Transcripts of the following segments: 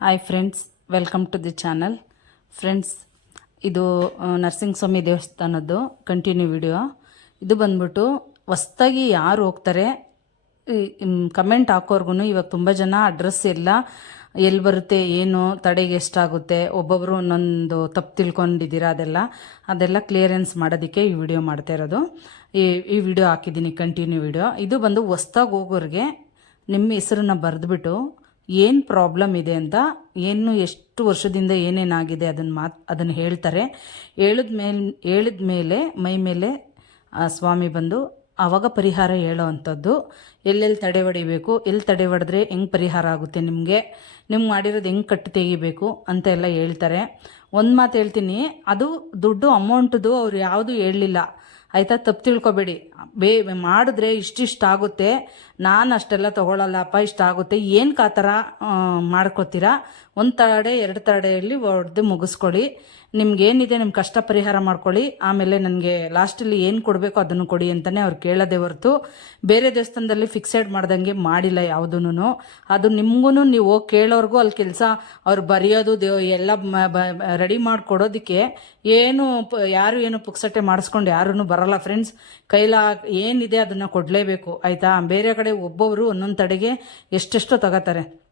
Hi friends welcome to the channel friends ಇದು ನರ್ಸಿಂಗ್ ಸ್ವಾಮಿ ದೇವಸ್ಥಾನದ್ದು continue video ಇದು ಬಂದ್ಬಿಟ್ಟು ಹೊಸ್ತಾಗಿ ಯಾರು ಹೋಗ್ತಾರೆ ಕಮೆಂಟ್ ಹಾಕೋರ್ಗು ಇವಾಗ ತುಂಬ ಜನ ಅಡ್ರೆಸ್ ಎಲ್ಲ ಎಲ್ಲಿ ಬರುತ್ತೆ, ಏನು, ತಡೆಗೆ ಎಷ್ಟಾಗುತ್ತೆ ಒಬ್ಬೊಬ್ಬರು ಒಂದೊಂದು ತಪ್ಪು ತಿಳ್ಕೊಂಡಿದ್ದೀರಾ ಅದೆಲ್ಲ ಅದೆಲ್ಲ ಕ್ಲಿಯರೆನ್ಸ್ ಮಾಡೋದಕ್ಕೆ ಈ ವಿಡಿಯೋ ಮಾಡ್ತಾ ಇರೋದು. ಈ ಈ ವಿಡಿಯೋ ಹಾಕಿದ್ದೀನಿ ಕಂಟಿನ್ಯೂ ವಿಡಿಯೋ ಇದು ಬಂದು ಹೊಸ್ದಾಗಿ ಹೋಗೋರಿಗೆ ನಿಮ್ಮ ಹೆಸರನ್ನ ಬರೆದ್ಬಿಟ್ಟು ಏನು ಪ್ರಾಬ್ಲಮ್ ಇದೆ ಅಂತ, ಏನು ಎಷ್ಟು ವರ್ಷದಿಂದ ಏನೇನಾಗಿದೆ ಅದನ್ನು ಮಾತು ಅದನ್ನು ಹೇಳ್ತಾರೆ. ಹೇಳಿದ ಮೇಲೆ ಹೇಳಿದ ಮೇಲೆ, ಮೈ ಮೇಲೆ ಸ್ವಾಮಿ ಬಂದು ಆವಾಗ ಪರಿಹಾರ ಹೇಳೋ ಅಂಥದ್ದು. ಎಲ್ಲೆಲ್ಲಿ ತಡೆ ಹೊಡಿಬೇಕು, ಎಲ್ಲಿ ತಡೆ ಹೊಡೆದ್ರೆ ಹೆಂಗೆ ಪರಿಹಾರ ಆಗುತ್ತೆ ನಿಮಗೆ ನಿಮ್ಗೆ ಮಾಡಿರೋದು ಹೆಂಗೆ ಕಟ್ಟಿ ತೆಗಿಬೇಕು ಅಂತ ಎಲ್ಲ ಹೇಳ್ತಾರೆ. ಒಂದು ಮಾತು ಹೇಳ್ತೀನಿ, ಅದು ದುಡ್ಡು ಅಮೌಂಟ್ದು ಅವ್ರು ಯಾವುದು ಹೇಳಲಿಲ್ಲ. ಆಯಿತಾ? ತಪ್ಪು ತಿಳ್ಕೊಬೇಡಿ. ಬೇ, ಮಾಡಿದ್ರೆ ಇಷ್ಟಿಷ್ಟಾಗುತ್ತೆ ನಾನು ಅಷ್ಟೆಲ್ಲ ತೊಗೊಳಲ್ಲಪ್ಪ, ಇಷ್ಟ ಆಗುತ್ತೆ. ಏನಕ್ಕೆ ಆ ಥರ ಮಾಡ್ಕೋತೀರಾ? ಒಂದು ತಡೆ, ಎರಡು ತಡೆಯಲ್ಲಿ ಹೊಡೆದು ಮುಗಿಸ್ಕೊಳ್ಳಿ. ನಿಮ್ಗೇನಿದೆ ನಿಮ್ಮ ಕಷ್ಟ ಪರಿಹಾರ ಮಾಡ್ಕೊಳ್ಳಿ. ಆಮೇಲೆ ನನಗೆ ಲಾಸ್ಟಲ್ಲಿ ಏನು ಕೊಡಬೇಕು ಅದನ್ನು ಕೊಡಿ ಅಂತಲೇ ಅವ್ರು ಕೇಳೋದೇ ಹೊರತು. ಬೇರೆ ದೇವಸ್ಥಾನದಲ್ಲಿ ಫಿಕ್ಸೆಡ್ ಮಾಡ್ದಂಗೆ ಮಾಡಿಲ್ಲ ಯಾವುದೂ ಅದು ನಿಮಗೂ ನೀವು ಕೇಳೋರ್ಗೂ ಅಲ್ಲಿ ಕೆಲಸ, ಅವ್ರು ಬರೆಯೋದು, ದೇವ್, ಎಲ್ಲ ರೆಡಿ ಮಾಡಿಕೊಡೋದಕ್ಕೆ ಏನು ಯಾರು ಏನು ಪುಕ್ಸಟ್ಟೆ ಮಾಡಿಸ್ಕೊಂಡು ಯಾರೂ ಬರಲ್ಲ. ಫ್ರೆಂಡ್ಸ್ ಕೈಲ ಏನಿದೆ ಅದನ್ನು ಕೊಡಲೇಬೇಕು, ಆಯಿತಾ? ಬೇರೆ ಕಡೆ ಒಬ್ಬೊಬ್ಬರು ಒಂದೊಂದು ತಡೆಗೆ ಎಷ್ಟೆಷ್ಟೋ ತಗೋತಾರೆ.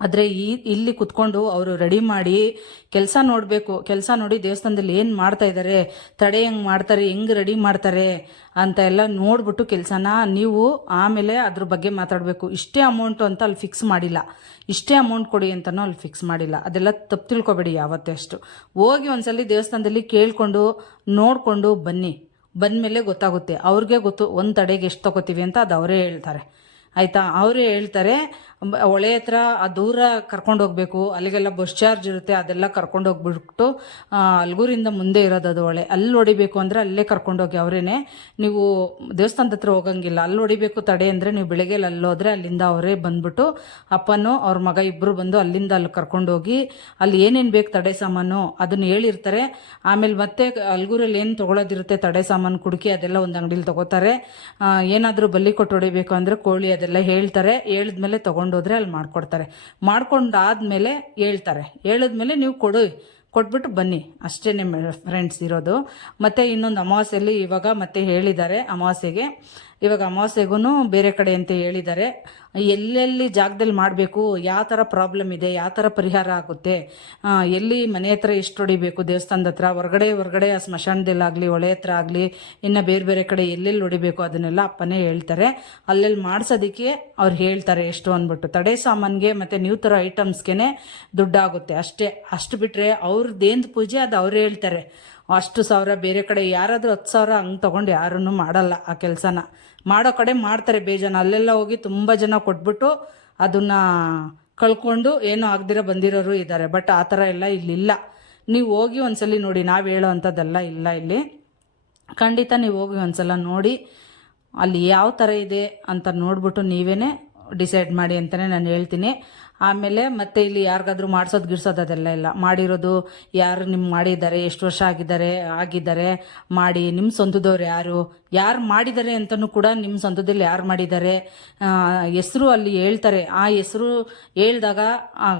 ಆದರೆ ಈ, ಇಲ್ಲಿ ಕುತ್ಕೊಂಡು ಅವರು ರೆಡಿ ಮಾಡಿ ಕೆಲಸ ನೋಡಬೇಕು. ಕೆಲಸ ನೋಡಿ ದೇವಸ್ಥಾನದಲ್ಲಿ ಏನು ಮಾಡ್ತಾ ಇದ್ದಾರೆ ತಡೆ ಹೆಂಗೆ ಮಾಡ್ತಾರೆ? ಹೆಂಗೆ ರೆಡಿ ಮಾಡ್ತಾರೆ? ಅಂತ ಎಲ್ಲ ನೋಡ್ಬಿಟ್ಟು ಕೆಲಸನ ನೀವು ಆಮೇಲೆ ಅದ್ರ ಬಗ್ಗೆ ಮಾತಾಡಬೇಕು. ಇಷ್ಟೇ ಅಮೌಂಟು ಅಂತ ಅಲ್ಲಿ ಫಿಕ್ಸ್ ಮಾಡಿಲ್ಲ. ಇಷ್ಟೇ ಅಮೌಂಟ್ ಕೊಡಿ ಅಂತಲೂ ಅಲ್ಲಿ ಫಿಕ್ಸ್ ಮಾಡಿಲ್ಲ. ಅದೆಲ್ಲ ತಪ್ಪು ತಿಳ್ಕೊಬೇಡಿ ಯಾವತ್ತೇ ಅಷ್ಟು. ಹೋಗಿ ಒಂದ್ಸಲಿ ದೇವಸ್ಥಾನದಲ್ಲಿ ಕೇಳಿಕೊಂಡು, ನೋಡಿಕೊಂಡು ಬನ್ನಿ. ಬಂದಮೇಲೆ ಗೊತ್ತಾಗುತ್ತೆ. ಅವ್ರಿಗೆ ಗೊತ್ತು, ಒಂದು ತಡೆಗೆ ಎಷ್ಟು ತಗೋತೀವಿ ಅಂತ ಅದು ಅವರೇ ಹೇಳ್ತಾರೆ. ಆಯಿತಾ? ಅವರೇ ಹೇಳ್ತಾರೆ ಹೊಳೆ ಹತ್ರ ಆ ದೂರ ಕರ್ಕೊಂಡು ಹೋಗ್ಬೇಕು, ಅಲ್ಲಿಗೆಲ್ಲ ಬಸ್ ಚಾರ್ಜ್ ಇರುತ್ತೆ, ಅದೆಲ್ಲ ಕರ್ಕೊಂಡು ಹೋಗ್ಬಿಟ್ಟು ಅಲ್ಗೂರಿಂದ ಮುಂದೆ ಇರೋದು ಅದು ಹೊಳೆ ಅಲ್ಲಿ ಹೊಡಿಬೇಕು ಅಂದರೆ ಅಲ್ಲೇ ಕರ್ಕೊಂಡೋಗಿ ಅವರೇನೆ, ನೀವು ದೇವಸ್ಥಾನದ ಹತ್ರ ಹೋಗಂಗಿಲ್ಲ. ಅಲ್ಲಿ ಹೊಡಿಬೇಕು ತಡೆ ಅಂದರೆ ನೀವು ಬೆಳಗ್ಗೆ ಅಲ್ಲಿ ಹೋದ್ರೆ ಅಲ್ಲಿಂದ ಅವರೇ ಬಂದ್ಬಿಟ್ಟು, ಅಪ್ಪನೂ, ಅವ್ರ ಮಗ ಇಬ್ಬರು ಬಂದು ಅಲ್ಲಿಂದ ಅಲ್ಲಿ ಕರ್ಕೊಂಡೋಗಿ ಅಲ್ಲಿ ಏನೇನು ಬೇಕು ತಡೆ ಸಾಮಾನು ಅದನ್ನು ಹೇಳಿರ್ತಾರೆ. ಆಮೇಲೆ ಮತ್ತೆ ಅಲ್ಗೂರಲ್ಲಿ ಏನು ತೊಗೊಳೋದಿರುತ್ತೆ ತಡೆ ಸಾಮಾನು, ಕುಡುಕಿ ಅದೆಲ್ಲ ಒಂದು ಅಂಗಡಿಲಿ ತೊಗೋತಾರೆ. ಏನಾದರೂ ಬಲ್ಲಿ ಕೊಟ್ಟು ಹೊಡಿಬೇಕು ಅಂದರೆ ಕೋಳಿ ಅದೆಲ್ಲ ಹೇಳ್ತಾರೆ. ಹೇಳಿದ್ಮೇಲೆ ತೊಗೊಂಡೋದ್ರೆ ಅಲ್ಲಿ ಮಾಡ್ಕೊಡ್ತಾರೆ. ಮಾಡ್ಕೊಂಡಾದ್ಮೇಲೆ ಹೇಳ್ತಾರೆ. ಹೇಳಿದ್ಮೇಲೆ ನೀವು ಕೊಡು, ಕೊಟ್ಬಿಟ್ಟು ಬನ್ನಿ. ಅಷ್ಟೇ ನಿಮ್ಮ ಫ್ರೆಂಡ್ಸ್ ಇರೋದು. ಮತ್ತು ಇನ್ನೊಂದು ಅಮಾವಾಸ್ಯೆಯಲ್ಲಿ ಇವಾಗ ಮತ್ತೆ ಹೇಳಿದ್ದಾರೆ ಅಮಾವಾಸ್ಯೆಗೆ. ಇವಾಗ ಅಮಾವಾಸ್ಯೆಗೂ ಬೇರೆ ಕಡೆ ಅಂತ ಹೇಳಿದ್ದಾರೆ. ಎಲ್ಲೆಲ್ಲಿ ಜಾಗದಲ್ಲಿ ಮಾಡಬೇಕು, ಯಾವ ಥರ ಪ್ರಾಬ್ಲಮ್ ಇದೆ, ಯಾವ ಥರ ಪರಿಹಾರ ಆಗುತ್ತೆ ಎಲ್ಲಿ ಮನೆ ಹತ್ರ ಎಷ್ಟು ಹೊಡಿಬೇಕು, ದೇವಸ್ಥಾನದ ಹತ್ರ, ಹೊರಗಡೆ ಹೊರಗಡೆ ಆ ಸ್ಮಶಾನದಲ್ಲಾಗಲಿ ಹೊಳೆ ಹತ್ರ ಆಗಲಿ, ಇನ್ನು ಬೇರೆ ಬೇರೆ ಕಡೆ ಎಲ್ಲೆಲ್ಲಿ ಹೊಡಿಬೇಕು ಅದನ್ನೆಲ್ಲ ಅಪ್ಪನೇ ಹೇಳ್ತಾರೆ. ಅಲ್ಲೆಲ್ಲಿ ಮಾಡಿಸೋದಕ್ಕೆ ಅವ್ರು ಹೇಳ್ತಾರೆ ಎಷ್ಟು ಅಂದ್ಬಿಟ್ಟು. ತಡೆ ಸಾಮಾನಿಗೆ ಮತ್ತು ನೀವು ಥರ ಐಟಮ್ಸ್ಗೆ ದುಡ್ಡಾಗುತ್ತೆ. ಅಷ್ಟೇ, ಅಷ್ಟು ಬಿಟ್ಟರೆ ಅವ್ರದ್ದೇನು ಪೂಜೆ ಅದು ಅವರೇ ಹೇಳ್ತಾರೆ. ಅಷ್ಟು ಸಾವಿರ, ಬೇರೆ ಕಡೆ ಯಾರಾದರೂ ಹತ್ತು ಸಾವಿರ ಹಂಗೆ ತೊಗೊಂಡು ಯಾರೂ ಮಾಡಲ್ಲ ಆ ಕೆಲಸನ. ಮಾಡೋ ಕಡೆ ಮಾಡ್ತಾರೆ ಬೇಜಾನ. ಅಲ್ಲೆಲ್ಲ ಹೋಗಿ ತುಂಬ ಜನ ಕೊಟ್ಬಿಟ್ಟು ಅದನ್ನು ಕಳ್ಕೊಂಡು ಏನೂ ಆಗದಿರೋ ಬಂದಿರೋರು ಇದ್ದಾರೆ ಬಟ್ ಆ ಥರ ಎಲ್ಲ ಇಲ್ಲಿಲ್ಲ. ನೀವು ಹೋಗಿ ಒಂದ್ಸಲಿ ನೋಡಿ, ನಾವು ಹೇಳೋ ಅಂಥದ್ದೆಲ್ಲ ಇಲ್ಲ ಇಲ್ಲಿ. ಖಂಡಿತ ನೀವು ಹೋಗಿ ಒಂದ್ಸಲ ನೋಡಿ, ಅಲ್ಲಿ ಯಾವ ಥರ ಇದೆ ಅಂತ ನೋಡ್ಬಿಟ್ಟು ನೀವೇ ಡಿಸೈಡ್ ಮಾಡಿ ಅಂತಲೇ ನಾನು ಹೇಳ್ತೀನಿ. ಆಮೇಲೆ ಮತ್ತೆ ಇಲ್ಲಿ ಯಾರಿಗಾದ್ರೂ ಮಾಡಿಸೋದು ಗಿಡ್ಸೋದು ಅದೆಲ್ಲ ಇಲ್ಲ. ಮಾಡಿರೋದು ಯಾರು ನಿಮ್ಗೆ ಮಾಡಿದ್ದಾರೆ, ಎಷ್ಟು ವರ್ಷ ಆಗಿದ್ದಾರೆ ಆಗಿದ್ದಾರೆ, ಮಾಡಿ ನಿಮ್ಮ ಸ್ವಂತದವ್ರು ಯಾರು ಯಾರು ಮಾಡಿದ್ದಾರೆ ಅಂತಲೂ ಕೂಡ ನಿಮ್ಮ ಸ್ವಂತದಲ್ಲಿ ಯಾರು ಮಾಡಿದ್ದಾರೆ ಹೆಸರು ಅಲ್ಲಿ ಹೇಳ್ತಾರೆ. ಆ ಹೆಸರು ಹೇಳಿದಾಗ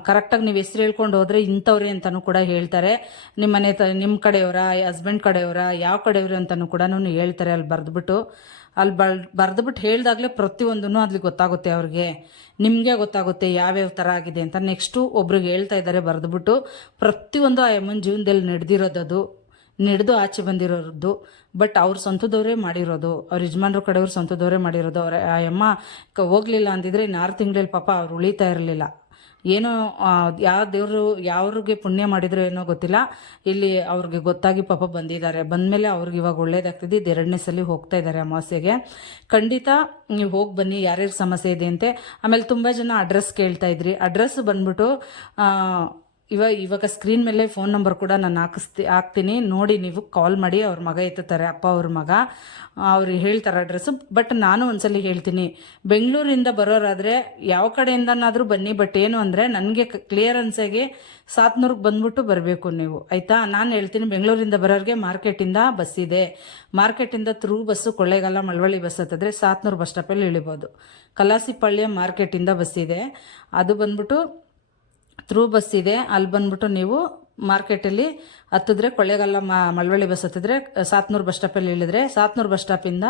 ಕರೆಕ್ಟಾಗಿ ನೀವು ಹೆಸರು ಹೇಳ್ಕೊಂಡು ಹೋದರೆ ಇಂಥವ್ರೆ ಅಂತಲೂ ಕೂಡ ಹೇಳ್ತಾರೆ. ನಿಮ್ಮ ಮನೆ ತ ನಿಮ್ಮ ಕಡೆಯವರ ಹಸ್ಬೆಂಡ್ ಕಡೆಯವರ, ಯಾವ ಕಡೆಯವರು ಅಂತಲೂ ಕೂಡ ಹೇಳ್ತಾರೆ ಅಲ್ಲಿ ಬರೆದ್ಬಿಟ್ಟು. ಅಲ್ಲಿ ಬಲ್ ಬರೆದ್ಬಿಟ್ಟು ಹೇಳ್ದಾಗಲೇ ಪ್ರತಿಯೊಂದೂ ಅಲ್ಲಿ ಗೊತ್ತಾಗುತ್ತೆ ಅವ್ರಿಗೆ. ನಿಮಗೆ ಗೊತ್ತಾಗುತ್ತೆ ಯಾವ್ಯಾವ ಥರ ಆಗಿದೆ ಅಂತ. ನೆಕ್ಸ್ಟು ಒಬ್ರಿಗೆ ಹೇಳ್ತಾ ಇದ್ದಾರೆ ಬರೆದ್ಬಿಟ್ಟು, ಪ್ರತಿಯೊಂದು ಆ ಯಮ್ಮನ ಜೀವನದಲ್ಲಿ ನಡೆದಿರೋದದು ನಡೆದು ಆಚೆ ಬಂದಿರೋದು ಬಟ್ ಅವ್ರ ಸ್ವಂತದವರೇ ಮಾಡಿರೋದು. ಅವ್ರ ಯಜಮಾನ್ರ ಕಡೆಯವ್ರ ಸ್ವಂತದವರೇ ಮಾಡಿರೋದು. ಅವ್ರ, ಆ ಯಮ್ಮ ಕ, ಹೋಗ್ಲಿಲ್ಲ ಅಂದಿದ್ರೆ ಇನ್ನು ಆರು ತಿಂಗಳಲ್ಲಿ ಪಾಪ ಅವ್ರು ಉಳಿತಾ ಇರಲಿಲ್ಲ. ಏನೋ ಯಾವ ದೇವರು ಯಾವ್ರಿಗೆ ಪುಣ್ಯ ಮಾಡಿದ್ರು ಏನೋ ಗೊತ್ತಿಲ್ಲ. ಇಲ್ಲಿ ಅವ್ರಿಗೆ ಗೊತ್ತಾಗಿ ಪಾಪ ಬಂದಿದ್ದಾರೆ. ಬಂದಮೇಲೆ ಅವ್ರಿಗೆ ಇವಾಗ ಒಳ್ಳೇದಾಗ್ತಿದೆ. ಇದು ಎರಡನೇ ಸಲ ಹೋಗ್ತಾ ಇದ್ದಾರೆ ಅಮಾವಾಸ್ಯೆಗೆ. ಖಂಡಿತ ನೀವು ಹೋಗಿ ಬನ್ನಿ. ಯಾರ್ಯಾರ ಸಮಸ್ಯೆ ಇದೆ ಅಂತೆ. ಆಮೇಲೆ ತುಂಬ ಜನ ಅಡ್ರೆಸ್ ಕೇಳ್ತಾ ಇದ್ರಿ. ಅಡ್ರೆಸ್ ಬಂದ್ಬಿಟ್ಟು ಇವಾಗ ಇವಾಗ ಸ್ಕ್ರೀನ್ ಮೇಲೆ ಫೋನ್ ನಂಬರ್ ಕೂಡ ನಾನು ಹಾಕಿಸ್ತಿ, ಹಾಕ್ತೀನಿ. ನೋಡಿ ನೀವು ಕಾಲ್ ಮಾಡಿ ಅವ್ರ ಮಗ ಎತ್ತುತ್ತಾರೆ, ಅಪ್ಪ ಅವ್ರ ಮಗ. ಅವ್ರು ಹೇಳ್ತಾರೆ ಅಡ್ರೆಸ್ಸು ಬಟ್ ನಾನು ಒಂದ್ಸಲ ಹೇಳ್ತೀನಿ, ಬೆಂಗಳೂರಿಂದ ಬರೋರಾದರೆ ಯಾವ ಕಡೆಯಿಂದನಾದರೂ ಬನ್ನಿ ಬಟ್ ಏನು ಅಂದರೆ ನನಗೆ ಕ್ಲಿಯರೆನ್ಸಾಗಿ ಸಾತ್ನೂರಿಗೆ ಬಂದ್ಬಿಟ್ಟು ಬರಬೇಕು ನೀವು, ಆಯಿತಾ? ನಾನು ಹೇಳ್ತೀನಿ, ಬೆಂಗಳೂರಿಂದ ಬರೋರಿಗೆ ಮಾರ್ಕೆಟಿಂದ ಬಸ್ ಇದೆ. ಮಾರ್ಕೆಟಿಂದ through bus Kollegal, Malavalli bus ಹತ್ತಿದ್ರೆ ಸಾತ್ನೂರು ಬಸ್ ಸ್ಟಾಪಲ್ಲಿ ಇಳಿಬೋದು. ಕಲಾಸಿಪಾಳ್ಯ ಮಾರ್ಕೆಟಿಂದ ಬಸ್ ಇದೆ. ಅದು ಬಂದ್ಬಿಟ್ಟು ಥ್ರೂ ಬಸ್ ಇದೆ, ಅಲ್ಲಿ ಬಂದ್ಬಿಟ್ಟು ನೀವು ಮಾರ್ಕೆಟಲ್ಲಿ ಹತ್ತಿದ್ರೆ ಕೊಳ್ಳೇಗಾಲ ಮ, ಮಳವಳ್ಳಿ ಬಸ್ ಹತ್ತಿದ್ರೆ ಸಾತ್ನೂರು ಬಸ್ ಸ್ಟಾಪಲ್ಲಿ ಇಳಿದ್ರೆ ಸಾತ್ನೂರು ಬಸ್ ಸ್ಟಾಪಿಂದ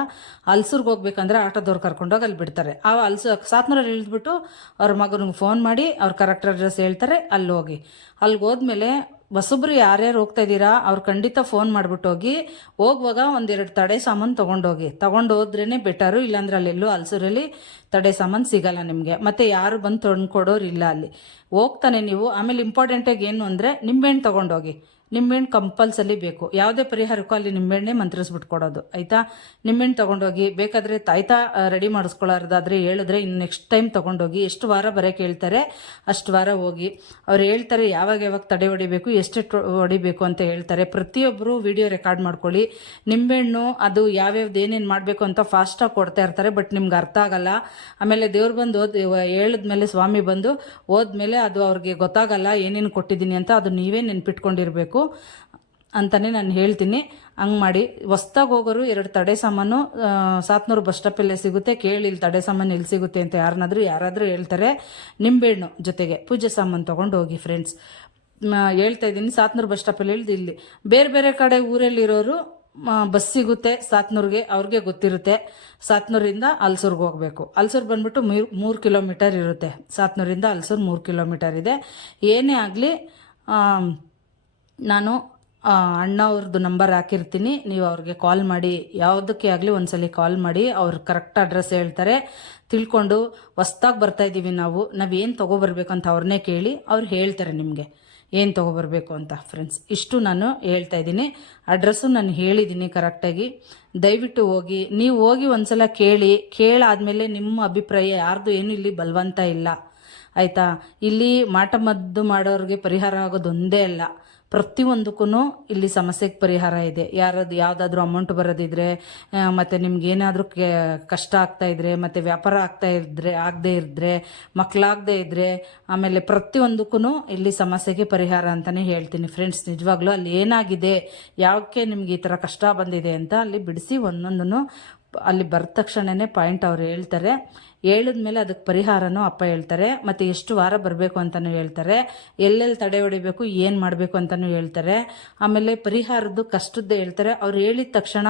ಹಲ್ಸೂರ್ಗೆ ಹೋಗ್ಬೇಕಂದ್ರೆ ಆಟೋದವ್ರು ಕರ್ಕೊಂಡೋಗಿ ಅಲ್ಲಿ ಬಿಡ್ತಾರೆ. ಆ ಹಲ್ಸು ಸಾತ್ನೂರಲ್ಲಿ ಇಳಿದ್ಬಿಟ್ಟು ಅವ್ರ ಮಗನಿಗೆ ಫೋನ್ ಮಾಡಿ ಅವ್ರ ಕರೆಕ್ಟ್ ಅಡ್ರೆಸ್ ಹೇಳ್ತಾರೆ, ಅಲ್ಲಿ ಹೋಗಿ. ಅಲ್ಲಿಗೆ ಹೋದ್ಮೇಲೆ ಹೊಸಬ್ರು ಯಾರ್ಯಾರು ಹೋಗ್ತಾ ಇದ್ದೀರಾ, ಅವ್ರು ಖಂಡಿತ ಫೋನ್ ಮಾಡಿಬಿಟ್ಟು ಹೋಗಿ, ಹೋಗುವಾಗ ಒಂದೆರಡು ತಡೆ ಸಾಮಾನು ತೊಗೊಂಡೋಗಿ. ತೊಗೊಂಡು ಹೋದ್ರೇ ಬೆಟರು ಇಲ್ಲಾಂದ್ರೆ ಅಲ್ಲೆಲ್ಲೂ ಹಲ್ಸೂರಲ್ಲಿ ತಡೆ ಸಾಮಾನು ಸಿಗಲ್ಲ ನಿಮಗೆ. ಮತ್ತು ಯಾರು ಬಂದು ತೊಗೊಂಡು ಇಲ್ಲ ಅಲ್ಲಿ. ಹೋಗ್ತಾನೆ ನೀವು. ಆಮೇಲೆ ಇಂಪಾರ್ಟೆಂಟಾಗಿ ಏನು ಅಂದರೆ ನಿಂಬೆಹಣ್ಣು ತೊಗೊಂಡೋಗಿ. ನಿಂಬೆಹಣ್ಣು ಕಂಪಲ್ಸರಿ ಬೇಕು. ಯಾವುದೇ ಪರಿಹಾರಕ್ಕೂ ಅಲ್ಲಿ ನಿಂಬೆಹಣ್ಣೆ ಮಂತ್ರಿಸ್ಬಿಟ್ಟು ಕೊಡೋದು. ಆಯಿತಾ? ನಿಂಬೆಹಣ್ಣು ತೊಗೊಂಡೋಗಿ ಬೇಕಾದರೆ ತಾಯ್ತಾ ರೆಡಿ ಮಾಡಿಸ್ಕೊಳ್ಳಾರ್ದಾದ್ರೆ ಹೇಳಿದ್ರೆ ಇನ್ನು ನೆಕ್ಸ್ಟ್ ಟೈಮ್ ತೊಗೊಂಡೋಗಿ ಎಷ್ಟು ವಾರ ಬರೋಕೆ ಹೇಳ್ತಾರೆ ಅಷ್ಟು ವಾರ ಹೋಗಿ. ಅವ್ರು ಹೇಳ್ತಾರೆ ಯಾವಾಗ ಯಾವಾಗ ತಡೆ ಹೊಡಿಬೇಕು, ಎಷ್ಟು ಹೊಡಿಬೇಕು ಅಂತ ಹೇಳ್ತಾರೆ. ಪ್ರತಿಯೊಬ್ಬರು ವಿಡಿಯೋ ರೆಕಾರ್ಡ್ ಮಾಡ್ಕೊಳ್ಳಿ. ನಿಂಬೆಹಣ್ಣು ಅದು ಯಾವ್ಯಾವ್ದು ಏನೇನು ಮಾಡಬೇಕು ಅಂತ ಫಾಸ್ಟಾಗಿ ಕೊಡ್ತಾ ಇರ್ತಾರೆ ಬಟ್ ನಿಮ್ಗೆ ಅರ್ಥ ಆಗಲ್ಲ. ಆಮೇಲೆ ದೇವ್ರು ಬಂದು ಓದ್ ಹೇಳಿದ್ಮೇಲೆ ಸ್ವಾಮಿ ಬಂದು, ಹೋದ್ಮೇಲೆ ಅದು ಅವ್ರಿಗೆ ಗೊತ್ತಾಗಲ್ಲ, ಏನೇನು ಕೊಟ್ಟಿದ್ದೀನಿ ಅಂತ, ಅದು ನೀವೇ ನೆನ್ಪಿಟ್ಕೊಂಡಿರ್ಬೇಕು. ಅಂತಲೇ ನಾನು ಹೇಳ್ತೀನಿ. ಹಂಗೆ ಮಾಡಿ. ಹೊಸ್ದಾಗಿ ಹೋಗೋರು ಎರಡು ತಡೆ ಸಾಮಾನು ಸಾತ್ನೂರು ಬಸ್ ಸ್ಟಾಪಲ್ಲೇ ಸಿಗುತ್ತೆ. ಕೇಳಿ ಇಲ್ಲಿ ತಡೆ ಸಾಮಾನು ಎಲ್ಲಿ ಸಿಗುತ್ತೆ ಅಂತ ಯಾರನ್ನಾದರೂ ಯಾರಾದರೂ ಹೇಳ್ತಾರೆ. ನಿಂಬೆಹಣ್ಣು ಜೊತೆಗೆ ಪೂಜೆ ಸಾಮಾನು ತೊಗೊಂಡು ಹೋಗಿ ಫ್ರೆಂಡ್ಸ್ ಹೇಳ್ತಾ ಇದ್ದೀನಿ. ಸಾತ್ನೂರು ಬಸ್ ಸ್ಟಾಪಲ್ಲಿ ಇಳಿದು ಇಲ್ಲಿ. ಬೇರೆ ಬೇರೆ ಕಡೆ ಊರಲ್ಲಿರೋರು ಬಸ್ ಸಿಗುತ್ತೆ ಸಾತ್ನೂರಿಗೆ. ಅವ್ರಿಗೆ ಗೊತ್ತಿರುತ್ತೆ. ಸಾತ್ನೂರಿಂದ ಅಲ್ಸೂರ್ಗೆ ಹೋಗಬೇಕು. ಹಲ್ಸೂರು ಬಂದ್ಬಿಟ್ಟು ಮೂರು ಕಿಲೋಮೀಟರ್ ಇರುತ್ತೆ. ಸಾತ್ನೂರಿಂದ ಅಲ್ಸೂರು ಮೂರು ಕಿಲೋಮೀಟರ್ ಇದೆ. ಏನೇ ಆಗಲಿ ನಾನು ಅಣ್ಣ ಅವ್ರದ್ದು ನಂಬರ್ ಹಾಕಿರ್ತೀನಿ. ನೀವು ಅವ್ರಿಗೆ ಕಾಲ್ ಮಾಡಿ, ಯಾವುದಕ್ಕೆ ಆಗಲಿ ಒಂದ್ಸಲಿ ಕಾಲ್ ಮಾಡಿ, ಅವ್ರು ಕರೆಕ್ಟ್ ಅಡ್ರೆಸ್ ಹೇಳ್ತಾರೆ. ತಿಳ್ಕೊಂಡು, ಹೊಸ್ದಾಗಿ ಬರ್ತಾ ಇದ್ದೀವಿ ನಾವು ನಾವೇನು ತೊಗೊಬರ್ಬೇಕು ಅಂತ ಅವ್ರನ್ನೇ ಕೇಳಿ, ಅವ್ರು ಹೇಳ್ತಾರೆ ನಿಮಗೆ. ಏನು ತೊಗೊಬರ್ಬೇಕು ಅಂತ ಫ್ರೆಂಡ್ಸ್ ಇಷ್ಟು ನಾನು ಹೇಳ್ತಾ ಇದ್ದೀನಿ ಅಡ್ರೆಸ್ಸು ನಾನು ಹೇಳಿದ್ದೀನಿ ಕರೆಕ್ಟಾಗಿ ದಯವಿಟ್ಟು ಹೋಗಿ, ನೀವು ಹೋಗಿ ಒಂದ್ಸಲ ಕೇಳಿ, ಕೇಳಾದಮೇಲೆ ನಿಮ್ಮ ಅಭಿಪ್ರಾಯ ಯಾರ್ದು ಏನು ಇಲ್ಲಿ ಬಲವಂತ ಇಲ್ಲ. ಆಯಿತಾ? ಇಲ್ಲಿ ಮಾಟ ಮದ್ದು ಮಾಡೋರಿಗೆ ಪರಿಹಾರ ಆಗೋದೊಂದೇ ಅಲ್ಲ. ಪ್ರತಿಯೊಂದಕ್ಕೂ ಇಲ್ಲಿ ಸಮಸ್ಯೆಗೆ ಪರಿಹಾರ ಇದೆ. ಯಾರದು ಯಾವುದಾದ್ರೂ ಅಮೌಂಟ್ ಬರೋದಿದ್ರೆ ಮತ್ತು ನಿಮ್ಗೆ ಏನಾದರೂ ಕಷ್ಟ ಆಗ್ತಾ ಇದ್ರೆ, ಮತ್ತು ವ್ಯಾಪಾರ ಆಗ್ತಾ ಇದ್ರೆ, ಆಗದೆ ಇದ್ರೆ ಮಕ್ಕಳಾಗದೆ ಇದ್ರೆ, ಆಮೇಲೆ ಪ್ರತಿಯೊಂದಕ್ಕೂ ಇಲ್ಲಿ ಸಮಸ್ಯೆಗೆ ಪರಿಹಾರ ಅಂತಲೇ ಹೇಳ್ತೀನಿ. ಫ್ರೆಂಡ್ಸ್ ನಿಜವಾಗ್ಲೂ ಅಲ್ಲಿ ಏನಾಗಿದೆ ಯಾಕೆ ನಿಮ್ಗೆ ಈ ಥರ ಕಷ್ಟ ಬಂದಿದೆ ಅಂತ ಅಲ್ಲಿ ಬಿಡಿಸಿ ಒಂದೊಂದನ್ನು ಅಲ್ಲಿ ಬರೆದ ತಕ್ಷಣನೇ ಪಾಯಿಂಟ್ ಅವ್ರು ಹೇಳ್ತಾರೆ. ಹೇಳಿದ್ಮೇಲೆ ಅದಕ್ಕೆ ಪರಿಹಾರನೂ ಅಪ್ಪ ಹೇಳ್ತಾರೆ. ಮತ್ತು ಎಷ್ಟು ವಾರ ಬರಬೇಕು ಅಂತಲೂ ಹೇಳ್ತಾರೆ. ಎಲ್ಲೆಲ್ಲಿ ತಡೆ ಹೊಡಿಬೇಕು, ಏನು ಮಾಡಬೇಕು ಅಂತಲೂ ಹೇಳ್ತಾರೆ. ಆಮೇಲೆ ಪರಿಹಾರದ್ದು ಕಷ್ಟದ್ದು ಹೇಳ್ತಾರೆ. ಅವ್ರು ಹೇಳಿದ ತಕ್ಷಣ